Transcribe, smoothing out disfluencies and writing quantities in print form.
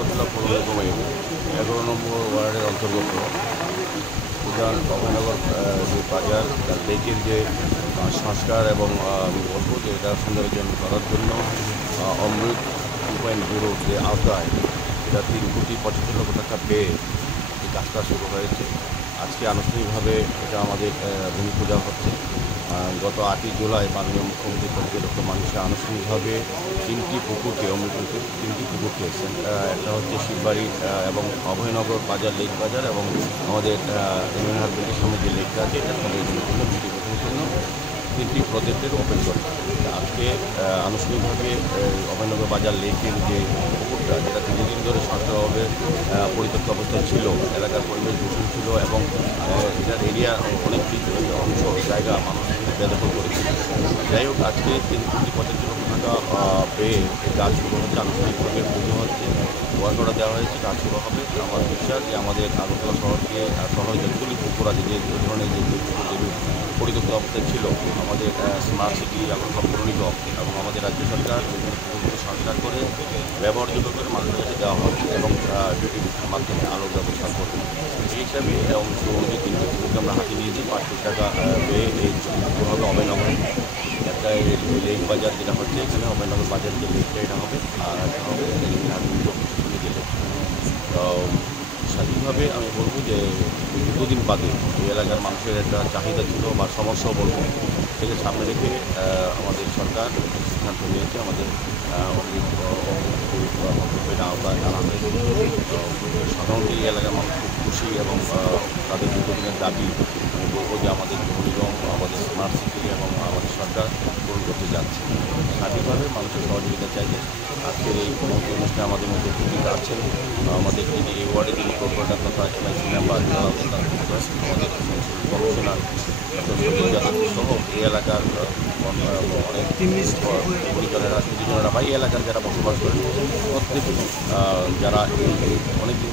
আগরতলা পৌর নিগমের 11 নম্বর ওয়ার্ডের অন্তর্গত উদ্যান অভয়নগর যে বাজার তার লেকের যে সংস্কার এবং আমি বলবো যে এটা সৌন্দর্যায়ন করার জন্য অমৃত 2.0 যে আওতায় এটা 3,75 লক্ষ টাকা পেয়ে এই কাজটা শুরু হয়েছে। আজকে আনুষ্ঠানিকভাবে এটা আমাদের ভূমি পূজা হচ্ছে। গত 8ই জুলাই মাননীয় মুখ্যমন্ত্রী পরিচালিত মানুষে আনুষ্ঠানিকভাবে 3টি পুকুরকে অমৃত 3টি পুকুরকে একটা হচ্ছে শিববাড়ি এবং অভয়নগর বাজার লেক বাজার এবং আমাদের ইউনিয়ন হাসপাতালের সামনে যে লেকটা আছে এটা সৌন্দর্যের জন্য জন্য 3টি প্রজেক্টের ওপেন করে আজকে আনুষ্ঠানিকভাবে অভয়নগর বাজার লেকের যে পুকুরটা যেটা দীর্ঘদিন ধরে সরকারভাবে পরিত্যক্ত অবস্থায় ছিল, এলাকার পরিবেশ দূষণ ছিল এবং এটার এরিয়া অনেক অংশ জায়গা মানুষ বেদখল করেছিল। যাই হোক আজকে 3,75 লক্ষ টাকা পেয়ে এই কাজ শুরু হচ্ছে, আনুষ্ঠানিকভাবে পুজো হচ্ছে, ওয়ার্ক অর্ডার দেওয়া হয়েছে, কাজ শুরু হবে। আমার বিশ্বাস যে আমাদের আগরতলা শহরকে শহরে যতগুলি পুকুর আছে যে ধরনের যে যেগুলো পরিত্যক্ত অবস্থায় ছিল আমাদের স্মার্ট সিটি আগরতলা পৌর নিগম এবং আমাদের রাজ্য সরকার পুকুরগুলো সংস্কার করে ব্যবহারযোগ্য করে মানুষের কাছে দেওয়া হবে এবং বিউটিফিকেশনের মাধ্যমে আলোর ব্যবস্থা করবে। এই হিসাবে অংশ অনুযায়ী 3টি পুকুরকে আমরা হাতে নিয়েছি। 5 কোটি টাকা পেয়ে এই পুকুর হবে অভয়নগর, একটা লেক বাজার যেটা হচ্ছে এখানে অভয়নগর বাজার যে লেকটা এটা হবে, আর একটা হবে যে লেক। স্বাধীনভাবে আমি বলবো যে দীর্ঘদিন বাদে এই এলাকার মানুষের একটা চাহিদা ছিল বা সমস্যাও বলবো, থেকে সামনে রেখে আমাদের সরকার সিদ্ধান্ত নিয়েছে আমাদের আওতায় আনা হয়েছে। সাধারণত এই এলাকার মানুষ খুব খুশি এবং তাদের দীর্ঘদিনের দাবি আমি বলবো যে আমাদের পৌর নিগম, আমাদের স্মার্ট সিটি এবং আমাদের সরকার পূরণ করতে যাচ্ছে। স্বাধীনভাবে মানুষের সহযোগিতা চাইছে। আজকের এই অনুষ্ঠানে আমাদের মধ্যে উপস্থিত আছেন আমাদের যিনি এই ওয়ার্ডে যিনি কর্পোরেটর তথা এমআইসি মেম্বার আমাদের কমিশনার সহ এই এলাকার অনেক পরিজনেরা সুদীজনেরা বা এই এলাকার যারা বসবাস করেন প্রত্যেকে যারা অনেক দিন